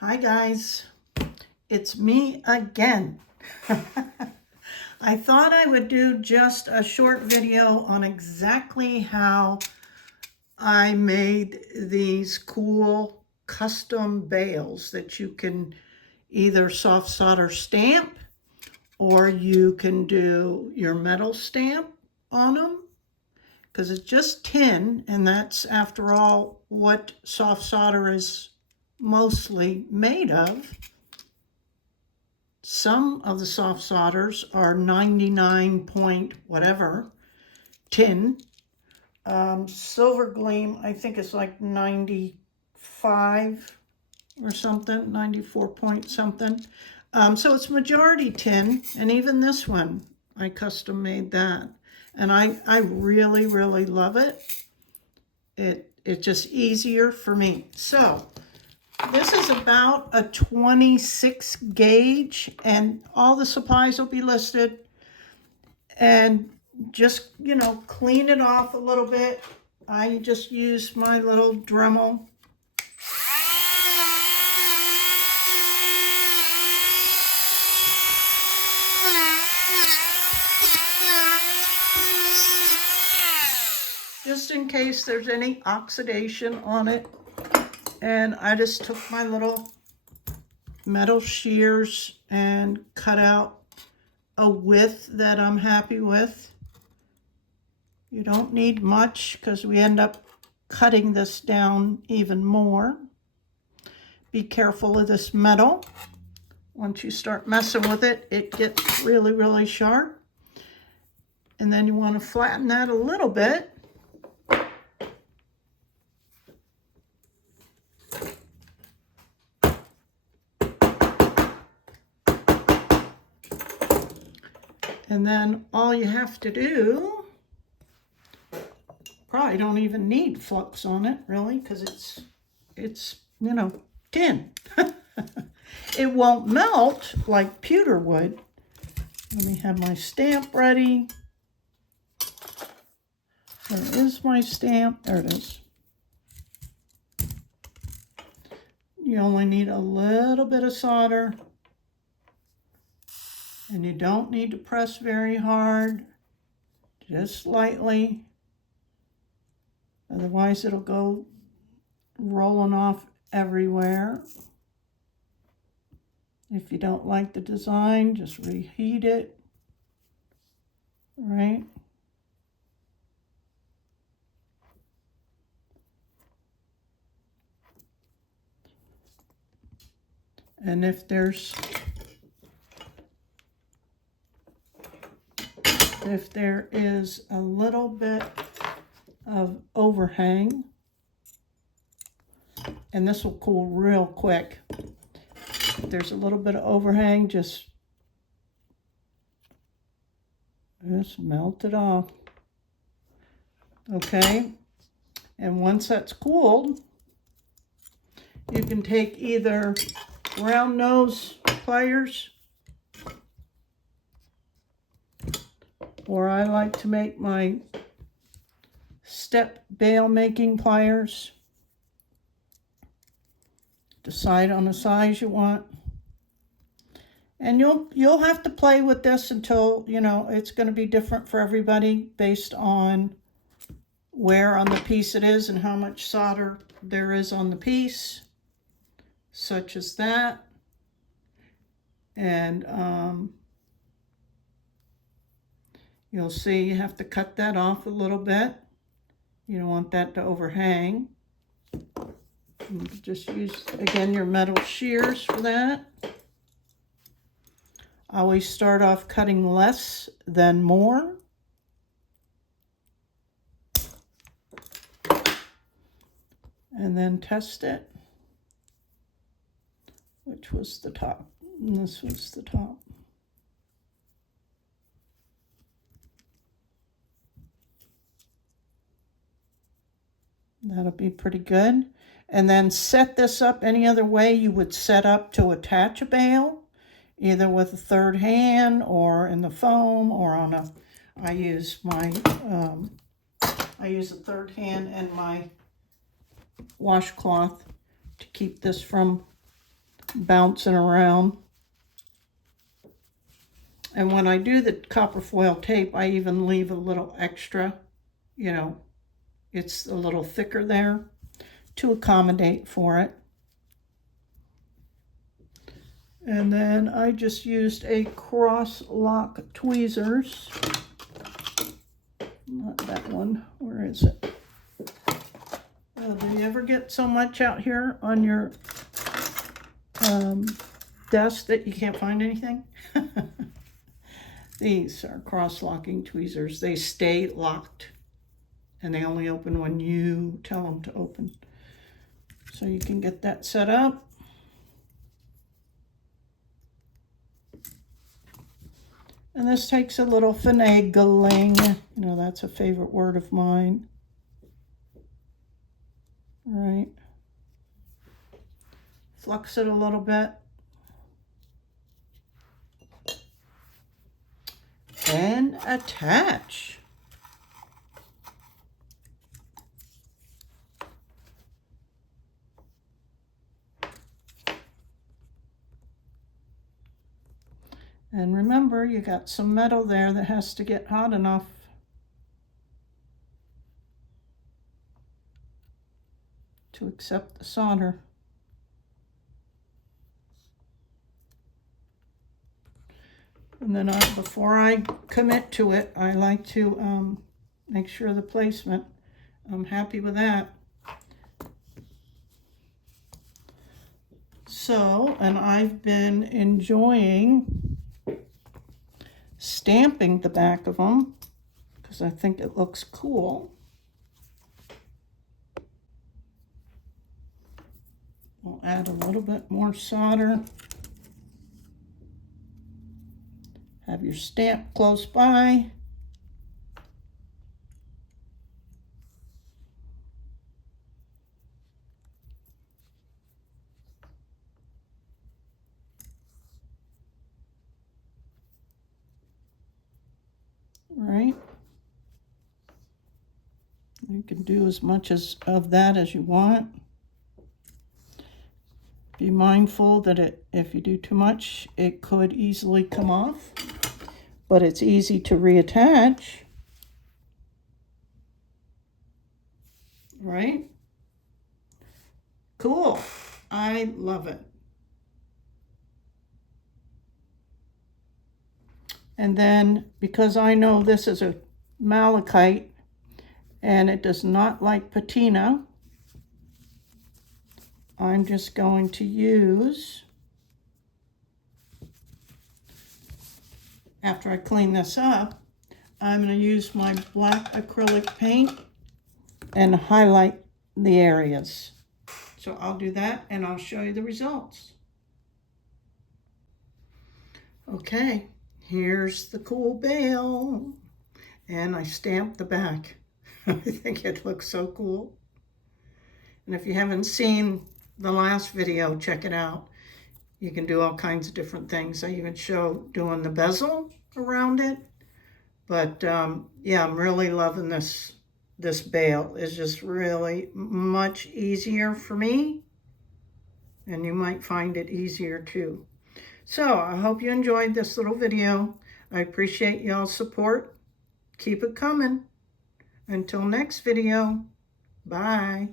Hi guys, it's me again. I thought I would do just a short video on exactly how I made these cool custom bales that you can either soft solder stamp or you can do your metal stamp on them because it's just tin, and that's after all what soft solder is mostly made of. Some of the soft solders are 99 point whatever tin. Silver Gleam, I think it's like 95 or something, 94 point something. So it's majority tin, and even this one, I custom made that. And I really, really love it. It's just easier for me. So this is about a 26 gauge, and all the supplies will be listed. And just, clean it off a little bit. I just use my little Dremel. Just in case there's any oxidation on it. And I just took my little metal shears and cut out a width that I'm happy with. You don't need much because we end up cutting this down even more. Be careful of this metal. Once you start messing with it, it gets really, really sharp. And then you want to flatten that a little bit. And then all you have to do, probably don't even need flux on it really, because it's tin. It won't melt like pewter would. Let me have my stamp ready. There is my stamp. There it is. You only need a little bit of solder. And you don't need to press very hard. Just lightly. Otherwise it'll go rolling off everywhere. If you don't like the design, just reheat it. Right? And if there is a little bit of overhang, and this will cool real quick. If there's a little bit of overhang, just melt it off. Okay, and once that's cooled, you can take either round nose pliers, or I like to make my step bale making pliers. Decide on the size you want. And you'll have to play with this until, it's going to be different for everybody based on where on the piece it is and how much solder there is on the piece, such as that. And you'll see you have to cut that off a little bit. You don't want that to overhang. You just use, again, your metal shears for that. Always start off cutting less than more. And then test it. Which was the top? And this was the top. That'll be pretty good. And then set this up any other way you would set up to attach a bale, either with a third hand or in the foam or on a, I use a third hand and my washcloth to keep this from bouncing around. And when I do the copper foil tape, I even leave a little extra, you know, it's a little thicker there to accommodate for it. And then I just used a cross lock tweezers. Not that one, where is it? Do you ever get so much out here on your desk that you can't find anything? These are cross-locking tweezers. They stay locked and they only open when you tell them to open. So you can get that set up. And this takes a little finagling. You know, that's a favorite word of mine. All right. Flux it a little bit. And attach. And remember, you got some metal there that has to get hot enough to accept the solder. And then before I commit to it, I like to make sure the placement, I'm happy with that. So, and I've been enjoying stamping the back of them because I think it looks cool. I'll add a little bit more solder. Have your stamp close by. Right. You can do as much of that as you want. Be mindful that if you do too much, it could easily come off, but it's easy to reattach. Right? Cool. I love it. And then, because I know this is a malachite and it does not like patina, I'm just going to use, after I clean this up, I'm going to use my black acrylic paint and highlight the areas. So I'll do that and I'll show you the results. Okay, here's the cool bale. And I stamped the back. I think it looks so cool. And if you haven't seen the last video, check it out. You can do all kinds of different things. I even show doing the bezel around it. But yeah, I'm really loving this bale. It's just really much easier for me. And you might find it easier too. So I hope you enjoyed this little video. I appreciate y'all's support. Keep it coming. Until next video, bye.